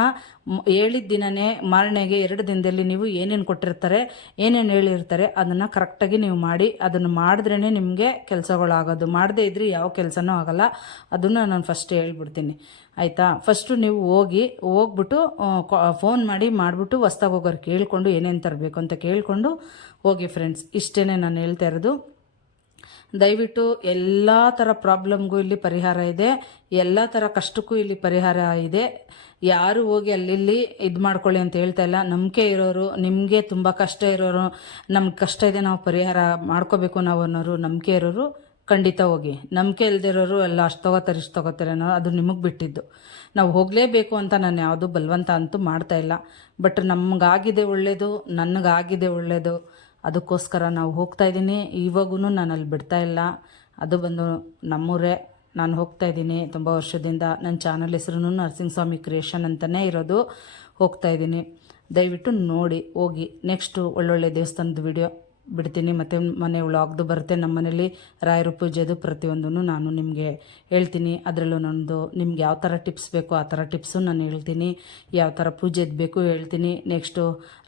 ಹೇಳಿದ ದಿನನೇ ಮಾರನೆಗೆ ಎರಡು ದಿನದಲ್ಲಿ ನೀವು ಏನೇನು ಕೊಟ್ಟಿರ್ತಾರೆ, ಏನೇನು ಹೇಳಿರ್ತಾರೆ, ಅದನ್ನು ಕರೆಕ್ಟಾಗಿ ನೀವು ಮಾಡಿ, ಅದನ್ನು ಮಾಡಿದ್ರೇ ನಿಮಗೆ ಕೆಲಸಗಳಾಗೋದು. ಮಾಡದೇ ಇದ್ರೆ ಯಾವ ಕೆಲಸನೂ ಆಗಲ್ಲ. ಅದನ್ನು ನಾನು ಫಸ್ಟ್ ಹೇಳ್ಬಿಡ್ತೀನಿ. ಆಯಿತಾ? ಫಸ್ಟು ನೀವು ಹೋಗಿ, ಹೋಗ್ಬಿಟ್ಟು ಫೋನ್ ಮಾಡಿ ಮಾಡಿಬಿಟ್ಟು ಹೊಸ್ದಾಗಿ ಹೋಗೋರು ಕೇಳಿಕೊಂಡು ಏನೇನು ತರಬೇಕು ಅಂತ ಕೇಳಿಕೊಂಡು ಹೋಗಿ ಫ್ರೆಂಡ್ಸ್ ಇಷ್ಟೇ ನಾನು ಹೇಳ್ತಾ ಇರೋದು. ದಯವಿಟ್ಟು ಎಲ್ಲ ಥರ ಪ್ರಾಬ್ಲಮ್ಗೂ ಇಲ್ಲಿ ಪರಿಹಾರ ಇದೆ. ಎಲ್ಲ ಥರ ಕಷ್ಟಕ್ಕೂ ಇಲ್ಲಿ ಪರಿಹಾರ ಇದೆ. ಯಾರು ಹೋಗಿ ಅಲ್ಲಿ ಇದು ಮಾಡ್ಕೊಳ್ಳಿ ಅಂತ ಹೇಳ್ತಾ ಇಲ್ಲ. ನಂಬಿಕೆ ಇರೋರು, ನಿಮಗೆ ತುಂಬ ಕಷ್ಟ ಇರೋರು, ನಮ್ಗೆ ಕಷ್ಟ ಇದೆ, ನಾವು ಪರಿಹಾರ ಮಾಡ್ಕೋಬೇಕು ನಾವು ಅನ್ನೋರು ನಂಬಿಕೆ ಇರೋರು. ಖಂಡಿತ ಹೋಗಿ. ನಂಬಿಕೆ ಇಲ್ದಿರೋರು ಎಲ್ಲ ಅಷ್ಟು ತಗೋತಾರೆ, ಇಷ್ಟು ತಗೋತಾರೆ ಅನ್ನೋ ಅದು ನಿಮಗೆ ಬಿಟ್ಟಿದ್ದು. ನಾವು ಹೋಗಲೇಬೇಕು ಅಂತ ನಾನು ಯಾವುದು ಬಲವಂತ ಅಂತೂ ಮಾಡ್ತಾ ಇಲ್ಲ. ಬಟ್ ನಮಗಾಗಿದೆ ಒಳ್ಳೆಯದು ನನಗಾಗಿದೆ ಒಳ್ಳೆಯದು ಅದಕ್ಕೋಸ್ಕರ ನಾವು ಹೋಗ್ತಾ ಇದ್ದೀನಿ. ಇವಾಗೂ ನಾನು ಅಲ್ಲಿ ಬಿಡ್ತಾ ಇಲ್ಲ. ಅದು ಬಂದು ನಮ್ಮೂರೇ. ನಾನು ಹೋಗ್ತಾ ಇದ್ದೀನಿ. ತುಂಬ ವರ್ಷದಿಂದ ನನ್ನ ಚಾನಲ್ ಹೆಸರು ನರಸಿಂಹ ಸ್ವಾಮಿ ಕ್ರಿಯೇಷನ್ ಅಂತಲೇ ಇರೋದು. ಹೋಗ್ತಾ ಇದ್ದೀನಿ. ದಯವಿಟ್ಟು ನೋಡಿ, ಹೋಗಿ. ನೆಕ್ಸ್ಟು ಒಳ್ಳೊಳ್ಳೆ ದೇವಸ್ಥಾನದ ವಿಡಿಯೋ ಬಿಡ್ತೀನಿ. ಮತ್ತು ಮನೆ ವ್ಲಾಗ್ದು ಬರುತ್ತೆ. ನಮ್ಮ ಮನೇಲಿ ರಾಯರ ಪೂಜೆದು ಪ್ರತಿಯೊಂದೂ ನಾನು ನಿಮಗೆ ಹೇಳ್ತೀನಿ. ಅದರಲ್ಲೂ ನನ್ನದು ನಿಮ್ಗೆ ಯಾವ ಥರ ಟಿಪ್ಸ್ ಬೇಕೋ ಆ ಥರ ಟಿಪ್ಸು ನಾನು ಹೇಳ್ತೀನಿ. ಯಾವ ಥರ ಪೂಜೆದು ಬೇಕು ಹೇಳ್ತೀನಿ. ನೆಕ್ಸ್ಟು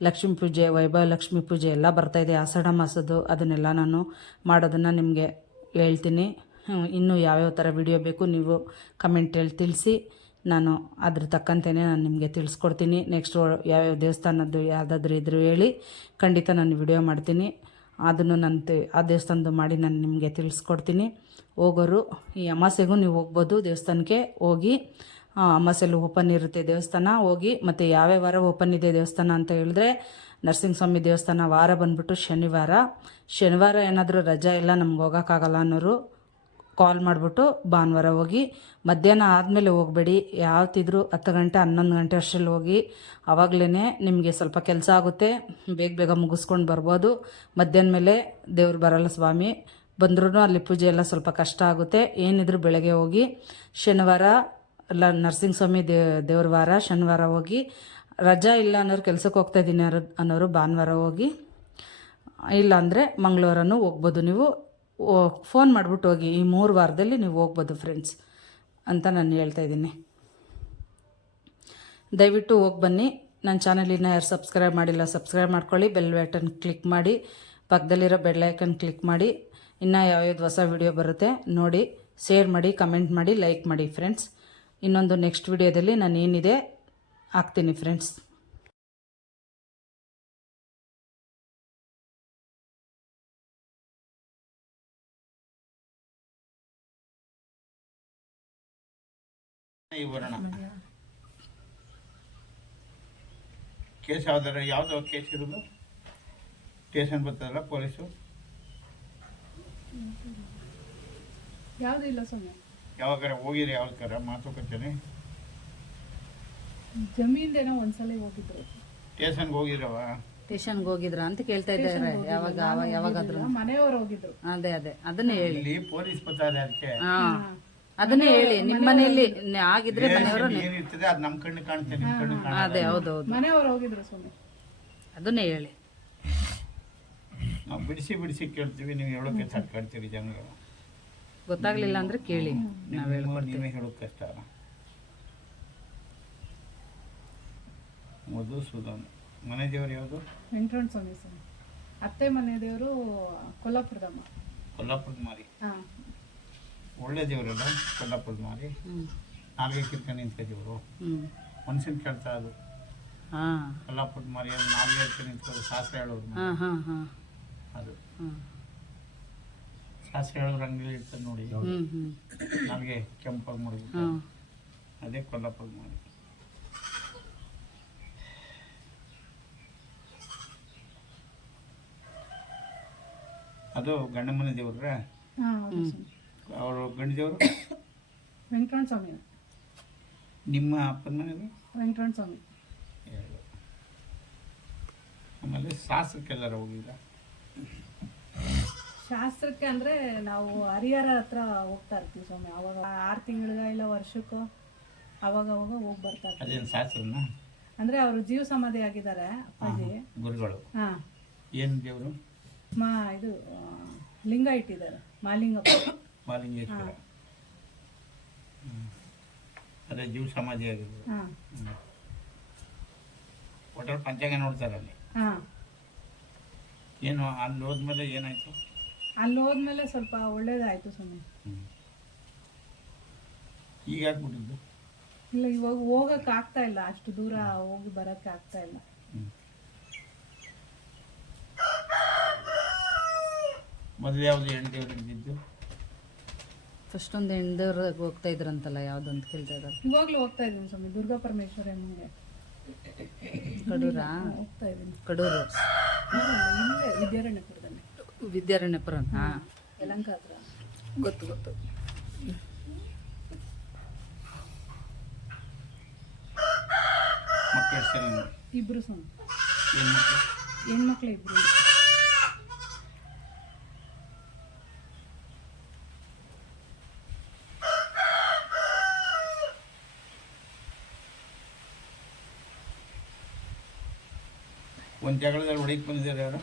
ಲಕ್ಷ್ಮೀ ಪೂಜೆ ವೈಭವ ಲಕ್ಷ್ಮೀ ಪೂಜೆ ಎಲ್ಲ ಬರ್ತಾಯಿದೆ ಆಷಾಢ ಮಾಸದ್ದು ಅದನ್ನೆಲ್ಲ ನಾನು ಮಾಡೋದನ್ನು ನಿಮಗೆ ಹೇಳ್ತೀನಿ. ಇನ್ನೂ ಯಾವ್ಯಾವ ಥರ ವಿಡಿಯೋ ಬೇಕು ನೀವು ಕಮೆಂಟಲ್ಲಿ ತಿಳಿಸಿ. ನಾನು ಅದ್ರ ತಕ್ಕಂತೆಯೇ ನಾನು ನಿಮಗೆ ತಿಳಿಸ್ಕೊಡ್ತೀನಿ. ನೆಕ್ಸ್ಟ್ ಯಾವ್ಯಾವ ದೇವಸ್ಥಾನದ್ದು ಯಾವುದಾದ್ರೂ ಇದ್ರೂ ಹೇಳಿ ಖಂಡಿತ ನಾನು ವಿಡಿಯೋ ಮಾಡ್ತೀನಿ. ಅದನ್ನು ನಾನು ಆ ದೇವಸ್ಥಾನದ್ದು ಮಾಡಿ ನಾನು ನಿಮಗೆ ತಿಳಿಸ್ಕೊಡ್ತೀನಿ. ಹೋಗೋರು, ಈ ಅಮಾಸೆಗೂ ನೀವು ಹೋಗ್ಬೋದು ದೇವಸ್ಥಾನಕ್ಕೆ. ಹೋಗಿ ಅಮಾಸೆಯಲ್ಲಿ ಓಪನ್ ಇರುತ್ತೆ ದೇವಸ್ಥಾನ. ಹೋಗಿ, ಮತ್ತು ಯಾವ್ಯಾವ ವಾರ ಓಪನ್ ಇದೆ ದೇವಸ್ಥಾನ ಅಂತ ಹೇಳಿದ್ರೆ, ನರಸಿಂಹಸ್ವಾಮಿ ದೇವಸ್ಥಾನ ವಾರ ಬಂದ್ಬಿಟ್ಟು ಶನಿವಾರ. ಶನಿವಾರ ಏನಾದರೂ ರಜಾ ಇಲ್ಲ, ನಮ್ಗೆ ಹೋಗೋಕ್ಕಾಗಲ್ಲ ಅನ್ನೋರು ಕಾಲ್ ಮಾಡಿಬಿಟ್ಟು ಭಾನುವಾರ ಹೋಗಿ, ಮಧ್ಯಾಹ್ನ ಆದಮೇಲೆ ಹೋಗಬೇಡಿ. ಯಾವತ್ತಿದ್ರೂ ಹತ್ತು ಗಂಟೆ, ಹನ್ನೊಂದು ಗಂಟೆ ಅಷ್ಟರಲ್ಲಿ ಹೋಗಿ ಆವಾಗಲೇ ನಿಮಗೆ ಸ್ವಲ್ಪ ಕೆಲಸ ಆಗುತ್ತೆ. ಬೇಗ ಬೇಗ ಮುಗಿಸ್ಕೊಂಡು ಬರ್ಬೋದು. ಮಧ್ಯಾಹ್ನ ಮೇಲೆ ದೇವ್ರು ಬರಲ್ಲ ಸ್ವಾಮಿ. ಬಂದ್ರೂ ಅಲ್ಲಿ ಪೂಜೆ ಎಲ್ಲ ಸ್ವಲ್ಪ ಕಷ್ಟ ಆಗುತ್ತೆ. ಏನಿದ್ರು ಬೆಳಗ್ಗೆ ಹೋಗಿ, ಶನಿವಾರ ಎಲ್ಲ ನರಸಿಂಹಸ್ವಾಮಿ ದೇ ದೇವ್ರ ವಾರ ಶನಿವಾರ ಹೋಗಿ, ರಜಾ ಇಲ್ಲ ಅನ್ನೋರು ಕೆಲ್ಸಕ್ಕೆ ಹೋಗ್ತಾ ಇದ್ದೀನಿ ಅನ್ನೋರು ಭಾನುವಾರ ಹೋಗಿ ಇಲ್ಲಾಂದರೆ ಮಂಗಳವಾರನೂ ಹೋಗ್ಬೋದು ನೀವು. ಫೋನ್ ಮಾಡಿಬಿಟ್ಟು ಹೋಗಿ, ಈ ಮೂರು ವಾರದಲ್ಲಿ ನೀವು ಹೋಗ್ಬೋದು ಫ್ರೆಂಡ್ಸ್ ಅಂತ ನಾನು ಹೇಳ್ತಾ ಇದ್ದೀನಿ. ದಯವಿಟ್ಟು ಹೋಗಿ ಬನ್ನಿ. ನನ್ನ ಚಾನಲಿನ ಯಾರು ಸಬ್ಸ್ಕ್ರೈಬ್ ಮಾಡಿಲ್ಲ ಸಬ್ಸ್ಕ್ರೈಬ್ ಮಾಡ್ಕೊಳ್ಳಿ. ಬೆಲ್ ಬಟನ್ ಕ್ಲಿಕ್ ಮಾಡಿ. ಪಕ್ಕದಲ್ಲಿರೋ ಬೆಲ್ ಐಕನ್ ಕ್ಲಿಕ್ ಮಾಡಿ. ಇನ್ನೂ ಯಾವ್ಯಾವ್ದು ಹೊಸ ವಿಡಿಯೋ ಬರುತ್ತೆ ನೋಡಿ ಶೇರ್ ಮಾಡಿ ಕಮೆಂಟ್ ಮಾಡಿ ಲೈಕ್ ಮಾಡಿ ಫ್ರೆಂಡ್ಸ್ ಇನ್ನೊಂದು ನೆಕ್ಸ್ಟ್ ವಿಡಿಯೋದಲ್ಲಿ ನಾನು ಏನಿದೆ, ಹಾಕ್ತೀನಿ ಫ್ರೆಂಡ್ಸ್ ಈ ವರ್ಣ ಕೇಸ್ ಯಾವ್ದಾರ ಯಾವ್ದು ಕೇಸ್ ಇರೋದು? ಸ್ಟೇಷನ್ ಬರ್ತಾರಲ್ಲ ಪೊಲೀಸು? ಯಾವ್ದು ಇಲ್ಲ ಸ್ವಾಮಿ. ಯಾವಾಗಾರ ಹೋಗಿರಿ ಯಾವ್ದಾರ ಮಾತುಕತೆ ಜಮೀನ್ದೇನೋ ಒಂದ್ಸಲ ಹೋಗಿದ್ರು. ಸ್ಟೇಷನ್ಗೆ ಹೋಗಿರವ? ಸ್ಟೇಷನ್ಗೆ ಹೋಗಿದ್ರಾ ಅಂತ ಕೇಳ್ತಾ ಇದ್ದಾರೆ. ಯಾವಾಗ ಯಾವಾಗಾದ್ರೂ. ಮನೆಯವರು ಹೋಗಿದ್ರು. ಅದೇ ಅದೇ. ಅದನ್ನೇ ಹೇಳಿ. ಇಲ್ಲಿ ಪೊಲೀಸ್ ಬರ್ತಾರೆ ಅದಕ್ಕೆ. ಹಾ. ಅದನ್ನೇ ಹೇಳಿ ನಿಮ್ಮ ಮನೆಯಲ್ಲಿ ಆಗಿದ್ರೆ ಮನೆಯವರು ಏನಿರ್ತದೆ ಅದು ನಮ್ಮ ಕಣ್ಣು ಕಾಣುತ್ತೆ ನಿಮ್ಮ ಕಣ್ಣು ಕಾಣಲ್ಲ. ಅದೇ ಹೌದು ಹೌದು. ಮನೆಯವರು ಹೋಗಿದ್ರು ಸ್ವಾಮಿ. ಅದನ್ನೇ ಹೇಳಿ. ನಾವು ಬಿಡಿಸಿ ಬಿಡಿಸಿ ಕೇಳ್ತೀವಿ ನೀವು ಹೇಳೋಕೆ ತಡ್ಕೊಳ್ತೀರಿ ಜನರು. ಗೊತ್ತಾಗ್ಲಿಲ್ಲ ಅಂದ್ರೆ ಕೇಳಿ ನಾವು ಹೇಳ್ಕೊಡ್ತೀವಿ. ನೀವೇ ಹೇಳೋಕೆ ಕಷ್ಟ. ಮಧುಸೂದನ್ ಮನೆ ದೇವರು ಯಾವುದು? ವೆಂಕಟರಮಣ ಸ್ವಾಮಿ ಸ್ವಾಮಿ. ಅತ್ತೆ ಮನೆ ದೇವರು ಕೊಲ್ಲಾಪುರದಮ್ಮ. ಕೊಲ್ಲಾಪುರದ ಮಾರಿ. ಹಾ. ಒಳ್ಳೆ ದೇವರಲ್ಲ ಕೊಲ್ಲಾಪುರದ ಮಾರಿ. ನಾಲ್ಗೆ ಕಿರ್ಕೊಂಡು ನಿಂತ ದೇವರು. ಮನ್ಸಿನ ಮನುಷ್ಯನ ಕೇಳ್ತಾ ಅದು. ಹಾ. ಕೊಲ್ಲಾಪುರದ ಮಾರಿ ಅದು ನಾಲ್ಗೆ ಹೇಳ್ಕೊಂಡು ನಿಂತ್ಕೊಂಡು ಶಾಸ್ತ್ರ ಹೇಳೋರು ಹಾ ಹಾ ಹಾ. ಅದು. ಹಾ. ಶಾಸ್ತ್ರ ಹೇಳೋರು ಅಂಗಡಿ ಇರ್ತದೆ ನೋಡಿ. ನಾಲ್ಗೆ ಕೆಂಪಾಗಿ ಮಾಡಿ ಅದೇ ಕೊಲ್ಲಾಪುರದ ಮಾರಿ. ಅದು ಗಂಡಮ್ಮನ ಮನೆ ದೇವ್ರ? ಅವರು ಗಂಡ ದೇವರು ವೆಂಕಟರಮಣ ಸ್ವಾಮಿ ನಿಮ್ಮ ಅಪ್ಪನ ಮನೆದು ವೆಂಕಟರಮಣ ಸ್ವಾಮಿ ಎರಡು ಆಮೇಲೆ ಶಾಸ್ತ್ರಕ್ಕೆಲ್ಲರ ಹೋಗಿಲ್ಲ ಶಾಸ್ತ್ರಕ್ಕೆ ಅಂದರೆ ನಾವು ಹರಿಹರ ಹತ್ರ ಹೋಗ್ತಾ ಇರ್ತೀವಿ ಸ್ವಾಮಿ. ಅವಾಗ ಆರು ತಿಂಗಳಿಗ ಇಲ್ಲ ವರ್ಷಕ್ಕೋ ಅವಾಗ ಅವಾಗ ಹೋಗಿ ಬರ್ತಾ ಇರ್ತೀವಿ. ಅದೇನು ಶಾಸ್ತ್ರನ ಅಂದರೆ ಅವರು ಜೀವ ಸಮಾಧಿ ಆಗಿದ್ದಾರೆ ಅಪ್ಪಾಜಿ. ಗುರುಗಳು. ಹಾಂ. ಏನು ದೇವರು? ಮಾ ಇದು ಲಿಂಗ ಇಟ್ಟಿದ್ದಾರೆ. ಮಾಲಿಂಗಪ್ಪ. ಮಾಲಿಂಗೇಶ್ವರ ಹ್ಮ್. ಅದೇ ಜೀವ ಸಮಾಧಿ ಆಗಿರೋದು ಹಾ ಒಟ್ಟಲ್ಲಿ ಪಂಚಾಂಗ ನೋಡ್ತಾರೆ ಅಲ್ಲಿ ಹಾ ಏನು ಅಲ್ಲಿ ಹೋದ್ಮೇಲೆ ಏನಾಯ್ತು ಅಲ್ಲಿ ಹೋದ್ಮೇಲೆ ಸ್ವಲ್ಪ ಒಳ್ಳೇದಾಯ್ತು ಸ್ವಾಮಿ ಹ್ಮ್. ಈಗ ಆಗ್ಬಿಟ್ಟಿದ್ದು ಇಲ್ಲ ಇವಾಗ ಹೋಗಕ್ ಆಗ್ತಾ ಇಲ್ಲ ಅಷ್ಟು ದೂರ ಹೋಗಿ ಬರಕ್ಕೆ ಆಗ್ತಾ ಇಲ್ಲ ಹ್ಮ್. ಮೊದಲು ಯಾವುದು ಹೆಣ್ಣು ದೇವ್ರು ಇದ್ದಿದ್ದು ಫಸ್ಟ್ ಒಂದು ಹೆಣ್ದವ್ರಿಗೆ ಹೋಗ್ತಾ ಇದ್ರಂತಲ್ಲ ಯಾವ್ದು ಅಂತ ಕೇಳ್ತಾ ಇದ್ದಾರೆ. ಇವಾಗ್ಲೂ ಹೋಗ್ತಾ ಇದ್ದೀನಿ ಸ್ವಾಮಿ ದುರ್ಗಾ ಪರಮೇಶ್ವರಿ ಅಮ್ಮನಿಗೆ ಕಡೂರಾ? ಹೋಗ್ತಾ ಇದ್ದೀನಿ. ಕಡೂರು. ಇಲ್ಲೇ ವಿದ್ಯಾರಣ್ಯಪುರದಲ್ಲಿ. ವಿದ್ಯಾರಣ್ಯಪುರ ಹಾಂ. ಯಲಂಕ ಹತ್ರ ಗೊತ್ತು ಗೊತ್ತು? ಇಬ್ರು ಸ್ವಾಮಿ. ಏನ್ ಹೆಣ್ಮಕ್ಳು ಇಬ್ರು. ಒಂದು ಜಗಳದಲ್ಲಿ ಹೊಡಿಕ್ ಬಂದಿದ್ದಾರೆ ಯಾರು?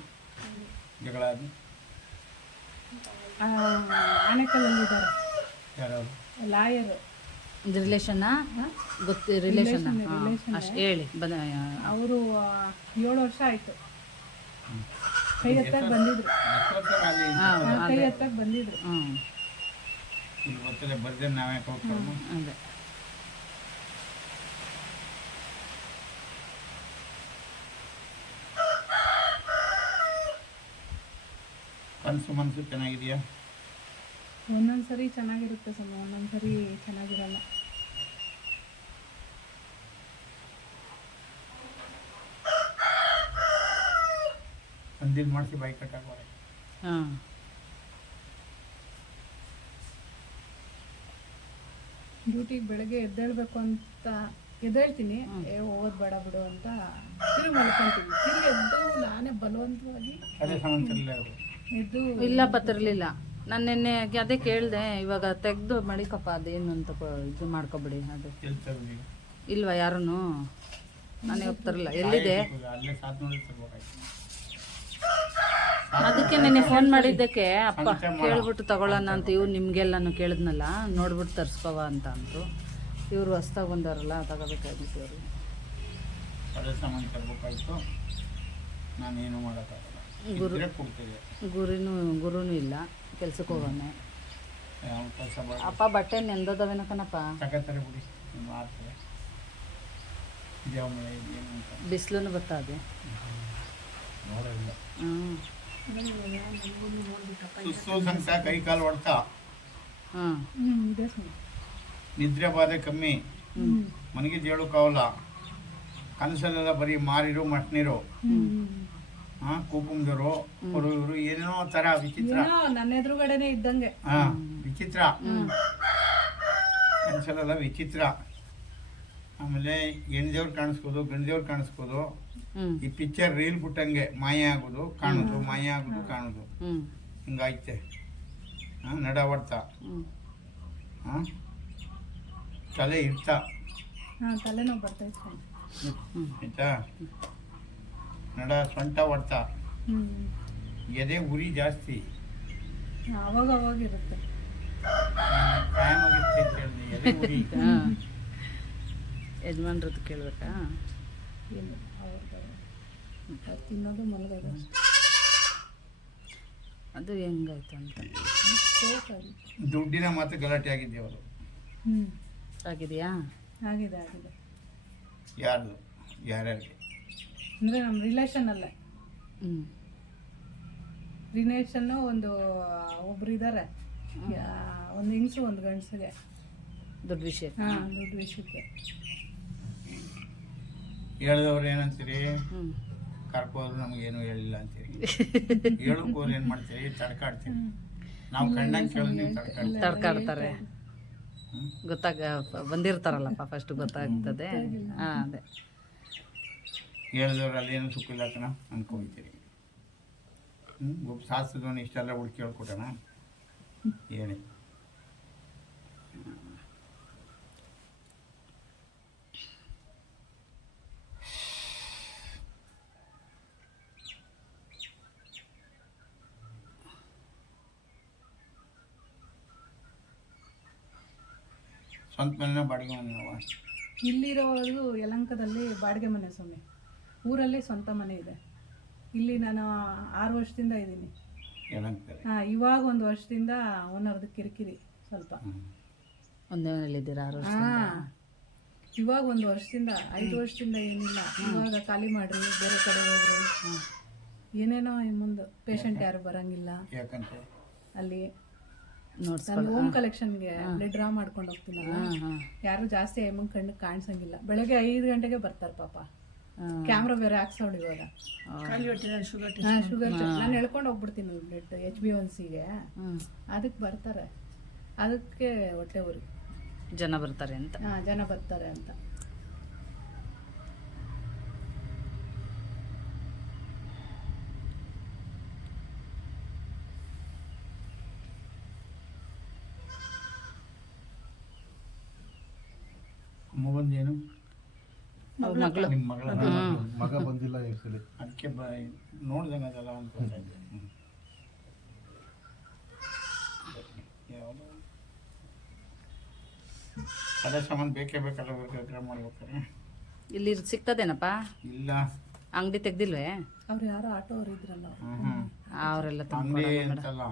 ಜಗಳ ಆಗಿ ಆ, ಆನೆಕಲ್ಲಲ್ಲಿ ಇದ್ದಾರೆ ಯಾರು? ಲಾಯರ್. ರಿಲೇಷನ್ನಾ ಗೊತ್ತು ರಿಲೇಷನ್ ಅಷ್ಟು ಹೇಳಿ ಬಂದ ಅವರು ಏಳು ವರ್ಷ ಆಯ್ತು. ಕೈ ಹತ್ತಾಗ ಬಂದಿದ್ರು. ಕೈ ಹತ್ತಾಗ ಬಂದಿದ್ರು. ಹ್ಞೂ ಇಲ್ಲಿ ಗೊತ್ತಿಲ್ಲ ಬರ್ದೆ ನಾವೇ ಹೋಗ್ತಾರೆ ಅದೇ. ಕನಸು ಮನಸ್ಸು ಚೆನ್ನಾಗಿದೆಯಾ? ಒಂದೊಂದ್ಸರಿ ಚೆನ್ನಾಗಿರುತ್ತೆ ಸ್ವಾಮಿ ಒಂದೊಂದ್ಸರಿ ಚೆನ್ನಾಗಿರಲ್ಲ. ಸಂದಿಲ್ ಮಾಡಿಸಿ ಬೈಕ್ ಕಟ್ಟಾಕೋರೆ ಹಾಂ. ಡ್ಯೂಟಿಗೆ ಬೆಳಗ್ಗೆ ಎದ್ದೇಳ್ಬೇಕು ಅಂತ ಎದ್ದೇಳ್ತೀನಿ. ಏ ಓದ್ಬೇಡ ಬೇಡ ಬಿಡು ಅಂತ ತಿರುಗಿ ಮಲ್ಕೊಂತೀನಿ. ತಿರುಗಿ ಎದ್ದು ನಾನೇ ಬಲವಂತವಾಗಿ ಅದೇ ಎದ್ದು ಇಲ್ಲ ಪತ್ತಿರಲಿಲ್ಲ ನಾನು ನಿನ್ನೆ ಅದೇ ಕೇಳಿದೆ ಇವಾಗ ತೆಗೆದು ಮಡಿಕಪ್ಪ ಅದೇನು ಅಂತ ಇದು ಮಾಡ್ಕೊಬಿಡಿ ಅದು. ಇಲ್ವಾ ಯಾರೂ ನಾನೇ ಹೋಗ್ತಾರಲ್ಲ ಎಲ್ಲಿದೆ? ಅದಕ್ಕೆ ನಿನ್ನೆ ಫೋನ್ ಮಾಡಿದ್ದಕ್ಕೆ ಅಪ್ಪ. ಕೇಳ್ಬಿಟ್ಟು ತಗೊಳ್ಳೋಣ ಅಂತ ಇವ್ರು ನಿಮಗೆಲ್ಲನೂ ಕೇಳಿದ್ನಲ್ಲ ನೋಡ್ಬಿಟ್ಟು ತರಿಸ್ಕೋವ ಅಂತ ಅಂದರು. ಇವರು ಹೊಸ್ದಾಗಿ ಬಂದವರಲ್ಲ ತಗೋಬೇಕಾಗಿತ್ತು ಇವರು ತರಬೇಕಾಯ್ತು ನಾನೇನು ಮಾಡೋಕ್ಕಾಗಲ್ಲ. ಗುರು- ಗುರುನು ಗುರುನು ಇಲ್ಲ. ಕೆಲ್ಸಕ್ಕೆ ಹೋಗೋಣ ಅಪ್ಪ ಬಟ್ಟೆ ನೆಂದದವೇನ ಕಣಪ್ಪ. ಬಿಸಿಲೂ ಸುಸ್ತು ಸಂಕಟ ಕೈ ಕಾಲು ಹೊಡ್ತಾ ಇದೆ ನಿದ್ರೆ ಬಾಧೆ ಕಮ್ಮಿ. ಹ್ಮ್. ಮನೆಗೆ ಹೇಳೋಕ್ಕಾಗಲ್ಲ. ಕನಸಲ್ಲೆಲ್ಲ ಬರೀ ಮಾರಿರು ಮಟ್ನಿರು. ಹ್ಮ್. ಹಾಂ ಕುಕುಮ್ದರು ಅವರು ಇವರು ಏನೇನೋ ತರ ವಿಚಿತ್ರ. ಏನೋ ನನ್ನ ಎದುರುಗಡೆನೆ ಇದ್ದಂಗೆ. ಹಾ ವಿಚಿತ್ರ. ಕನಸಲ್ಲೆಲ್ಲ ವಿಚಿತ್ರ. ಆಮೇಲೆ ಹೆಣ್ದೇವ್ರು ಕಾಣಿಸ್ಬೋದು ಗಂಡದೇವ್ರು ಕಾಣಿಸ್ಬೋದು. ಈ ಪಿಕ್ಚರ್ ರೀಲ್ ಬಿಟ್ಟಂಗೆ ಮಾಯ ಆಗೋದು ಕಾಣೋದು ಮಾಯ ಆಗೋದು ಕಾಣೋದು. ಹಿಂಗಾಯ್ತೆ. ಹಾಂ ನಡವರ್ತ ಹಾಂ ತಲೆ ಇರ್ತಾ. ಆಯ್ತಾ? ನಡ ಸೊಂಟ ಹೊಡ್ತ ಹ್ಮ್. ಎದೆ ಉರಿ ಜಾಸ್ತಿ. ಅವಾಗ ಅವಾಗ ಇರುತ್ತೆ. ಕಾಯಮಾಗಿರುತ್ತೆ ಅಂತ ಹೇಳಿದೆ ಎದೆ ಉರಿ. ಹಾಂ. ಯಜಮಾನ್ರದ್ದು ಕೇಳ್ಬೇಕಾ? ಏನು ಅವ್ರದ್ದು ತಿನ್ನೋದು ಮಲಗೋದು ಅದು ಹೆಂಗಾಯ್ತು ಅಂತ? ದುಡ್ಡಿನ ಮಾತು ಗಲಾಟೆ ಆಗಿದ್ದೆ ಅವರು. ಹ್ಞೂ ಆಗಿದೆಯಾ? ಆಗಿದೆ ಆಗಿದೆ. ಯಾರ್ದು? ಯಾರ್ಯಾರಿಗೆ? ಅಂದ್ರೆ ನಮ್ಮ ರಿಲೇಷನಲ್ಲೇ ಹ್ಞೂ ರಿಲೇಷನ್ ಒಂದು ಒಬ್ರು ಇದ್ದಾರೆ ಒಂದು ಹೆಂಗಸು ಒಂದು ಗಂಡಸಿಗೆ. ದೊಡ್ಡ ವಿಷಯ. ಹಾಂ ದೊಡ್ಡ ವಿಷಯಕ್ಕೆ. ಹೇಳಿದವ್ರು ಏನಂತೀರಿ? ಕರ್ಕೋದ್ರು ನಮಗೇನು ಹೇಳಿಲ್ಲ ಅಂತೀರಿ. ಹೇಳೋಕೋರು ಏನು ಮಾಡ್ತೀರಿ? ತಡ್ಕಾಡ್ತೀರಿ ನಾವು ಕಂಡಂಗೆ ಕೇಳಿ ನೀವು ತಡ್ಕಾಡ್ತೀರಿ. ತಡ್ಕಾಡ್ತಾರೆ. ಗೊತ್ತಾಗ ಬಂದಿರ್ತಾರಲ್ಲಪ್ಪ ಫಸ್ಟ್ ಗೊತ್ತಾಗ್ತದೆ. ಹಾಂ ಅದೇ. ಹೇಳಿದವ್ರು ಅಲ್ಲಿ ಏನು ಸುಖ ಇಲ್ಲ ಕಣ ಅಂದ್ಕೊಂಡಿದ್ದೀರಿ ಹ್ಞೂ ಶಾಸ್ತ್ರದವನು ಇಷ್ಟೆಲ್ಲ ಹುಡುಕಿ ಹೇಳ್ಕೊಟ್ಟಣ ಹೇಳಿ. ಸ್ವಂತ ಮನೆ ಬಾಡಿಗೆ ಮನೆ ಇಲ್ಲಿರೋದು ಯಲಂಕದಲ್ಲಿ ಬಾಡಿಗೆ ಮನೆ ಸ್ವಾಮಿ. ಊರಲ್ಲಿ ಸ್ವಂತ ಮನೆ ಇದೆ. ಇಲ್ಲಿ ನಾನು ಆರು ವರ್ಷದಿಂದ ಇದ್ದೀನಿ. ಹಾಂ ಹಾ ಇವಾಗ ಒಂದು ವರ್ಷದಿಂದ ಓನರ್ದು ಕಿರಿಕಿರಿ ಸ್ವಲ್ಪ. ಹಾಂ. ಇವಾಗ ಒಂದು ವರ್ಷದಿಂದ ಐದು ವರ್ಷದಿಂದ ಏನಿಲ್ಲ. ಇವಾಗ ಖಾಲಿ ಮಾಡ್ರಿ ಬೇರೆ ಕಡೆ ಹೋಗ್ರಿ. ಏನೇನೋ ಮುಂದೆ ಪೇಷಂಟ್ ಯಾರು ಬರಂಗಿಲ್ಲ. ಯಾಕಂತೆ? ಅಲ್ಲಿ ನಾನು ಹೋಮ್ ಕಲೆಕ್ಷನ್ಗೆ ಬ್ಲಡ್ ಡ್ರಾ ಮಾಡ್ಕೊಂಡು ಹೋಗ್ತೀನಲ್ಲ. ಯಾರು ಜಾಸ್ತಿ ಐಮನ್ ಕಣ್ಣಿಗೆ ಕಾಣಿಸಂಗಿಲ್ಲ. ಬೆಳಗ್ಗೆ ಐದು ಗಂಟೆಗೆ ಬರ್ತಾರೆ ಪಾಪ. ಕ್ಯಾಮ್ರಾ ಬೇರೆ ಹಾಕ್ಸೋಳು ಇವಾಗ ಹಾ ಶುಗರ್ ನಾನು ಎಳ್ಕೊಂಡು ಹೋಗ್ಬಿಡ್ತೀನಿ ಬ್ಲಡ್ ಎಚ್ ಬಿ ಒನ್ ಸಿಗೆ ಅದಕ್ಕೆ ಬರ್ತಾರೆ. ಅದಕ್ಕೆ ಹೊಟ್ಟೆ ಊರಿ ಜನ ಬರ್ತಾರೆ ಅಂತ. ಹಾ ಜನ ಬರ್ತಾರೆ ಅಂತ. ಮೊಬೈಲ್ ಅವ್ರ ಮಗಳು. ನಿಮ್ಮ ಮಗಳ ಮಗ ಬಂದಿಲ್ಲ ಈ ಸಲ. ಅದಕ್ಕೆ ಬ ನೋಡ್ದಂಗೆ ಅದಲ್ಲ ಅನ್ಕೊಂಡೆ ಅದೇ ಸಾಮಾನು ಬೇಕೇ ಬೇಕಲ್ಲ ವರ್ಗ ಮಾಡ್ಬೇಕಾರೆ ಇಲ್ಲಿ ಸಿಗ್ತದೇನಪ್ಪ? ಇಲ್ಲ. ಅಂಗಡಿ ತೆಗ್ದಿಲ್ವೇ? ಅವ್ರು ಯಾರೋ ಆಟೋ ಅವ್ರು ಇದ್ರಲ್ಲ ಅವರೆಲ್ಲ ಅಂಗಡಿ ಅಂತಲ್ಲ.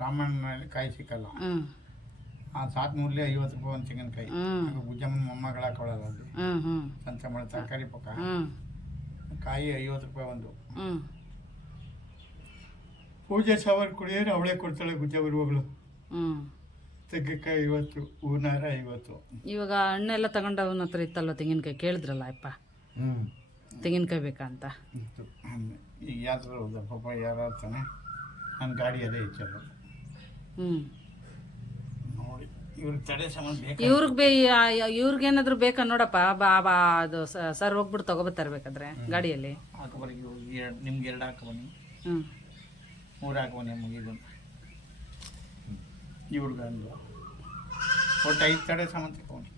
ರಾಮಣ್ಣನಲ್ಲಿ ಕಾಯಿ ಸಿಕ್ಕಲ್ಲ. ಹ್ಞೂ ಆ ಸಾತ್ನೂರ್ಲಿ ಐವತ್ತು ರೂಪಾಯಿ ಒಂದು ತೆಂಗಿನಕಾಯಿ. ಹ್ಮ್. ಆಗ ಬುಜ್ಜಮ್ಮನ ಮೊಮ್ಮಗಳ ಹಾಕೊಳ್ಳಲ್ಲ ಅಲ್ಲಿ ಸಂತೆ ಮಾಡೋ ತರಕಾರಿ ಪಕ್ಕ. ಕಾಯಿ ಐವತ್ತು ರೂಪಾಯಿ ಒಂದು. ಪೂಜೆ ಸಾವಾರು ಕುಡಿಯೋರು ಅವಳೇ ಕೊಡ್ತಾಳೆ ಗುಜ್ಜ ಬರುವಾಗಲು ಹ್ಞೂ ತೆಂಗಿನಕಾಯಿ ಐವತ್ತು ಹೂನಾರ ಐವತ್ತು. ಇವಾಗ ಹಣ್ಣೆಲ್ಲ ತಗೊಂಡು ಅವನ ಹತ್ರ ಇತ್ತಲ್ಲ ತೆಂಗಿನಕಾಯಿ? ಕೇಳಿದ್ರಲ್ಲ ಅಪ್ಪ? ಹ್ಮ್. ತೆಂಗಿನಕಾಯಿ ಬೇಕಾ ಅಂತ. ಈಗ ಯಾತ್ರ ಪಾಪ ಯಾರು ತಾನೆ ನನ್ನ ಗಾಡಿ ಅದೇ ಹೆಚ್ಚಲ್ಲ ಹ್ಞೂ ಇವ್ರಿಗೆ ಬೇ ಇವ್ರಿಗೇನಾದ್ರು ಬೇಕಾ ನೋಡಪ್ಪ ಬಾ ಬಾ ಅದು ಸರ್ ಹೋಗ್ಬಿಟ್ಟು ತಗೋಬತ್ತಾರೆ ಬೇಕಾದ್ರೆ ಗಾಡಿಯಲ್ಲಿ. ನಿಮ್ಗೆ ಎರಡು ಹಾಕಬನ್ನಿ ಹ್ಞೂ ಮೂರು ಹಾಕಬನ್ನಿ ಮುಗಿದು ಇವ್ರಿಗೆ ಅಂದು ಒಟ್ಟು ಐದು ತಡೆ ಸಾಮಾನು ತಗೊಂಡು